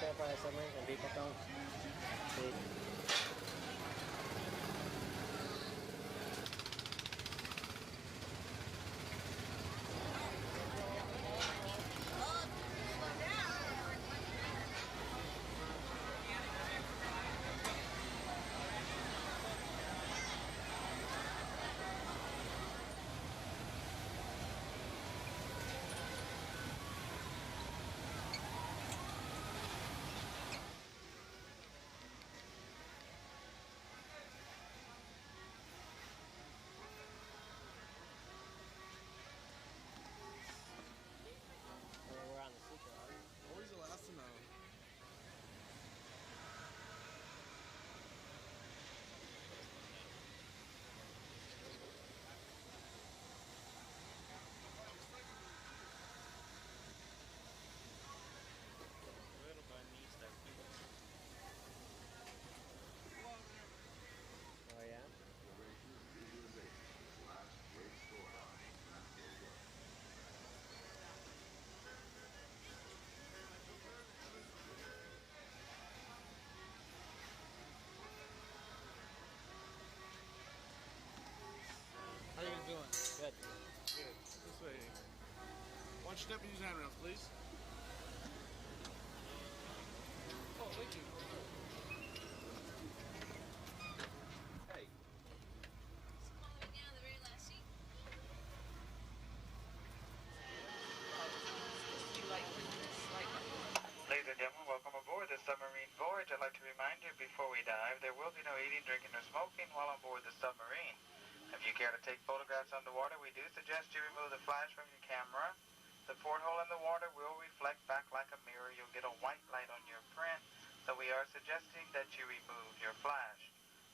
Chapter para submarine and people don't see. We're on the secret. Always the last to know. Oh yeah? How you guys doing? Good. Good. This way. Why don't you step and use handrails, please? Oh, thank you. Hey. Down the very last seat. Ladies and gentlemen, welcome aboard the Submarine Voyage. I'd like to remind you before we dive, there will be no eating, drinking, or smoking while on board the submarine. If you care to take photographs underwater, we do suggest you remove the flash from your camera. The porthole in the water will reflect back like a mirror. You'll get a white light on your print, so we are suggesting that you remove your flash.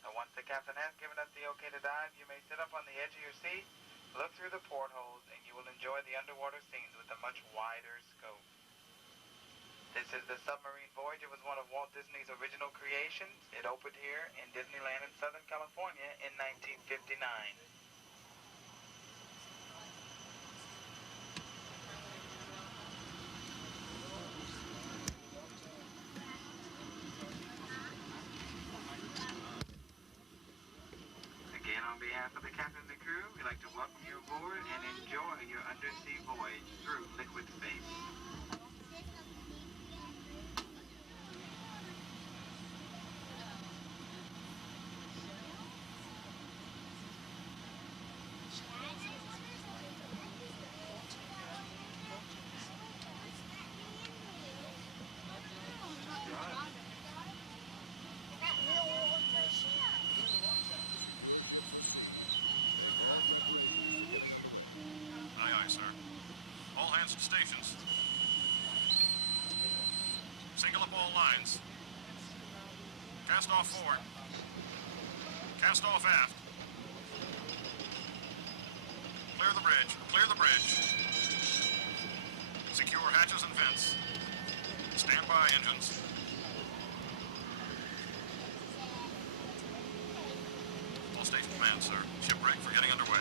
Now, once the captain has given us the okay to dive, you may sit up on the edge of your seat, look through the portholes, and you will enjoy the underwater scenes with a much wider scope. This is the Submarine Voyage. It was one of Walt Disney's original creations. It opened here in Disneyland in Southern California in 1959. Again, on behalf of the captain and the crew, we'd like to welcome you aboard and enjoy your undersea voyage through liquid space. Aye, aye, sir. All hands to stations. Single up all lines. Cast off forward. Cast off aft. Clear the bridge. Clear the bridge. Secure hatches and vents. Stand by, engines. All station command, sir. Ship break for getting underway.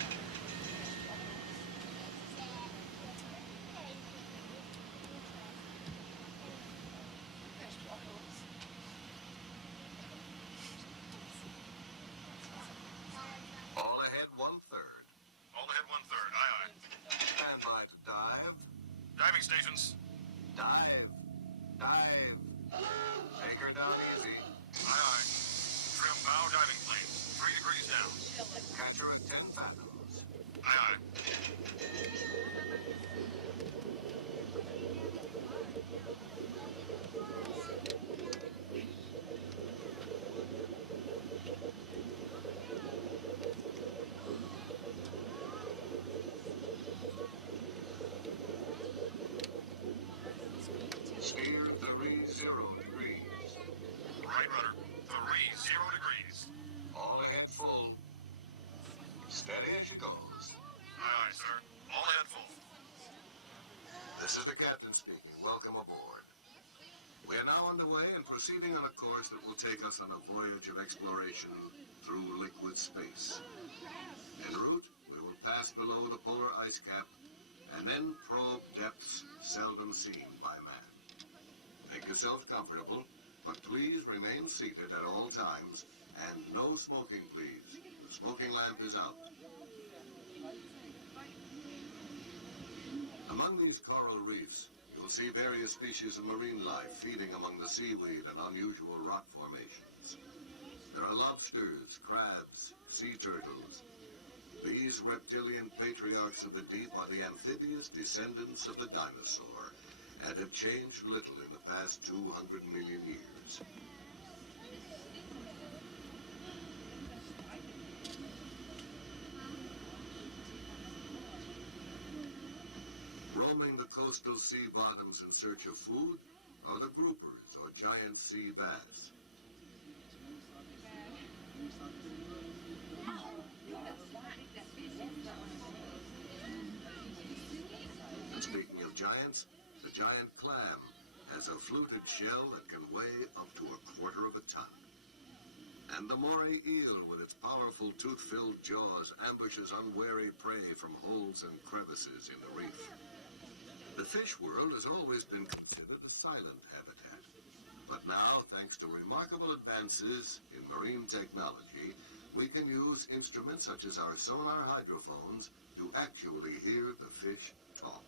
All ahead 1/3. All ahead 1/3. Aye, aye. Stand by to dive. Diving stations. Dive. Dive. Take her down easy. Aye, aye. Trim bow diving planes. 3 degrees down. Catch her at 10 fathoms. Aye, aye. Steer 30 degrees. Right rudder. 30 degrees. All ahead full. Steady as she goes. Aye, aye, sir. All ahead full. This is the captain speaking. Welcome aboard. We are now underway and proceeding on a course that will take us on a voyage of exploration through liquid space. En route, we will pass below the polar ice cap and then probe depths seldom seen by man. Make yourselves comfortable, but please remain seated at all times, and no smoking, please. The smoking lamp is out. Among these coral reefs, you'll see various species of marine life feeding among the seaweed and unusual rock formations. There are lobsters, crabs, sea turtles. These reptilian patriarchs of the deep are the amphibious descendants of the dinosaur and have changed little in the past 200 million years. Roaming the coastal sea bottoms in search of food are the groupers, or giant sea bass. And speaking of giants, the giant clam has a fluted shell that can weigh up to 1/4 of a ton. And the moray eel, with its powerful tooth-filled jaws, ambushes unwary prey from holes and crevices in the reef. The fish world has always been considered a silent habitat. But now, thanks to remarkable advances in marine technology, we can use instruments such as our sonar hydrophones to actually hear the fish talk.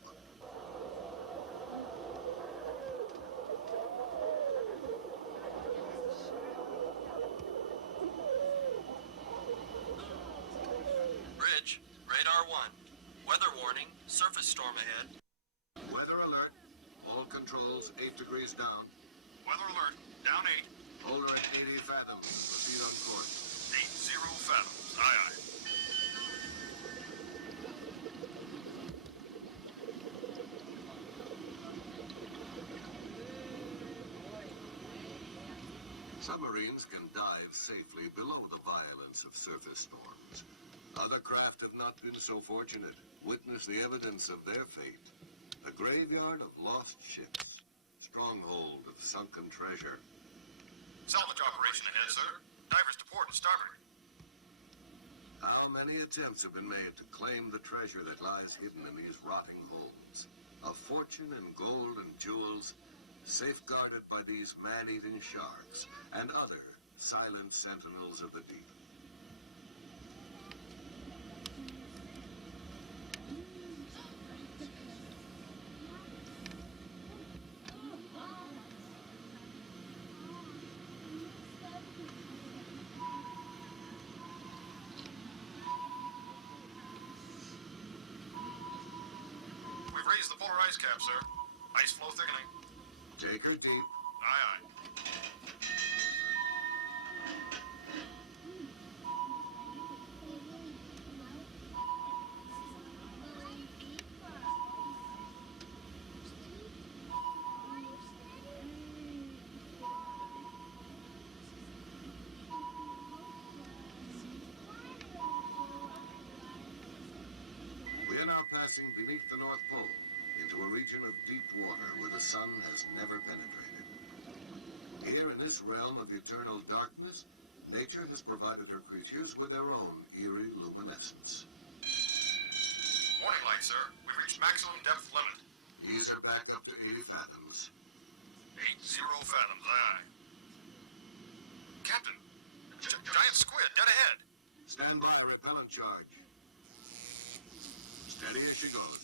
Bridge, radar 1. Weather warning, surface storm ahead. Weather alert. All controls 8 degrees down. Weather alert. Down 8. Hold her at 80 fathoms. Proceed on course. 80 fathoms. Aye, aye. Submarines can dive safely below the violence of surface storms. Other craft have not been so fortunate. Witness the evidence of their fate. The graveyard of lost ships. Stronghold of sunken treasure. Salvage operation ahead, sir. Divers to port and starboard. How many attempts have been made to claim the treasure that lies hidden in these rotting holds? A fortune in gold and jewels, safeguarded by these man-eating sharks and other silent sentinels of the deep. We've raised the polar ice cap, sir. Ice flow thickening. Take her deep. Aye, aye. We are now passing beneath the North Pole into a region of deep water where the sun has never penetrated. Here in this realm of eternal darkness, nature has provided her creatures with their own eerie luminescence. Warning light, sir. We've reached maximum depth limit. Ease her back up to 80 fathoms. 80 fathoms. Aye, aye. Captain, giant squid dead ahead. Stand by, repellent charge. Steady as she goes.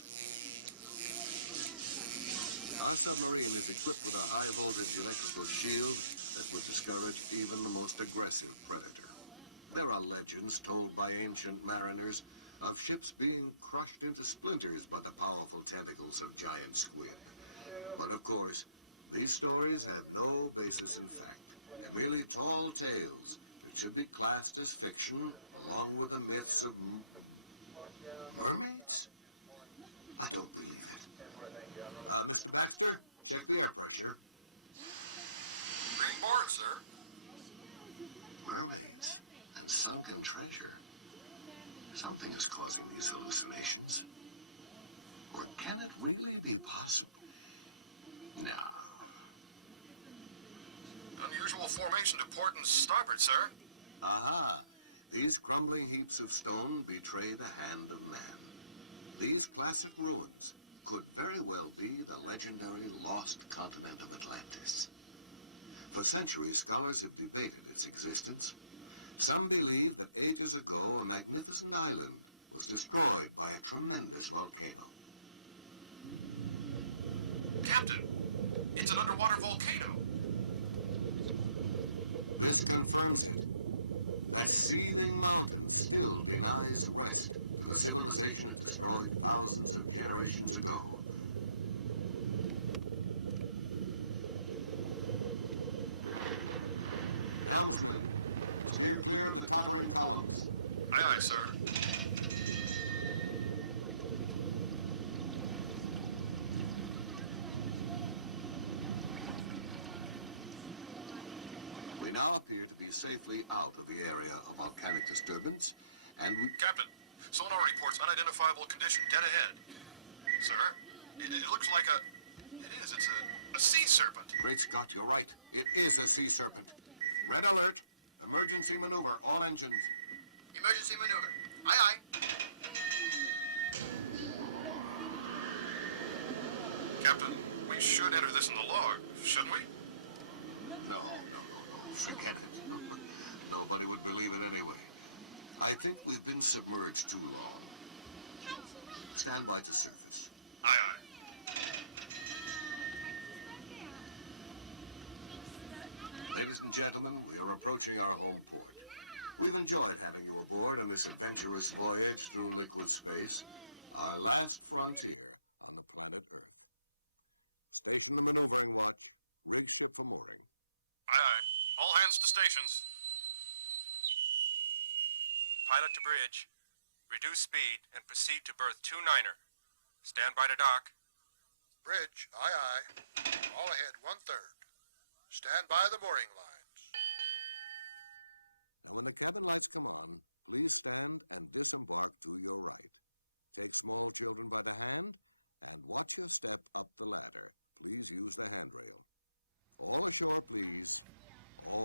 Our submarine is equipped with a high-voltage electrical shield that would discourage even the most aggressive predator. There are legends told by ancient mariners of ships being crushed into splinters by the powerful tentacles of giant squid. But of course, these stories have no basis in fact. They're merely tall tales that should be classed as fiction, along with the myths of mermaids? I don't believe it. Mr. Baxter, check the air pressure. Green board, sir. Mermaids and sunken treasure. Something is causing these hallucinations. Or can it really be possible? No. Unusual formation to port and starboard, sir. Aha! These crumbling heaps of stone betray the hand of man. These classic ruins could very well be the legendary lost continent of Atlantis. For centuries, scholars have debated its existence. Some believe that ages ago, a magnificent island was destroyed by a tremendous volcano. Captain, it's an underwater volcano. This confirms it. That seething mountain still denies rest to the civilization it destroyed thousands of generations ago. Helmsman, steer clear of the tottering columns. Aye, aye, sir. We now appear to be safely out of the area of volcanic disturbance, and we... Captain, sonar reports unidentifiable condition dead ahead. Sir, it looks like a... It's a sea serpent. Great Scott, you're right. It is a sea serpent. Red alert. Emergency maneuver. All engines. Emergency maneuver. Aye, aye. Captain, we should enter this in the log, shouldn't we? No. Forget it. Nobody would believe it anyway. I think we've been submerged too long. Stand by to surface. Aye, aye. Ladies and gentlemen, we are approaching our home port. We've enjoyed having you aboard on this adventurous voyage through liquid space, our last frontier on the planet Earth. Station the maneuvering watch. Rig ship for mooring. Aye, aye. All hands to stations. Pilot to bridge. Reduce speed and proceed to berth 29er. Stand by to dock. Bridge, aye, aye. All ahead, 1/3. Stand by the mooring lines. Now, when the cabin lights come on, please stand and disembark to your right. Take small children by the hand and watch your step up the ladder. Please use the handrail. All ashore, please. All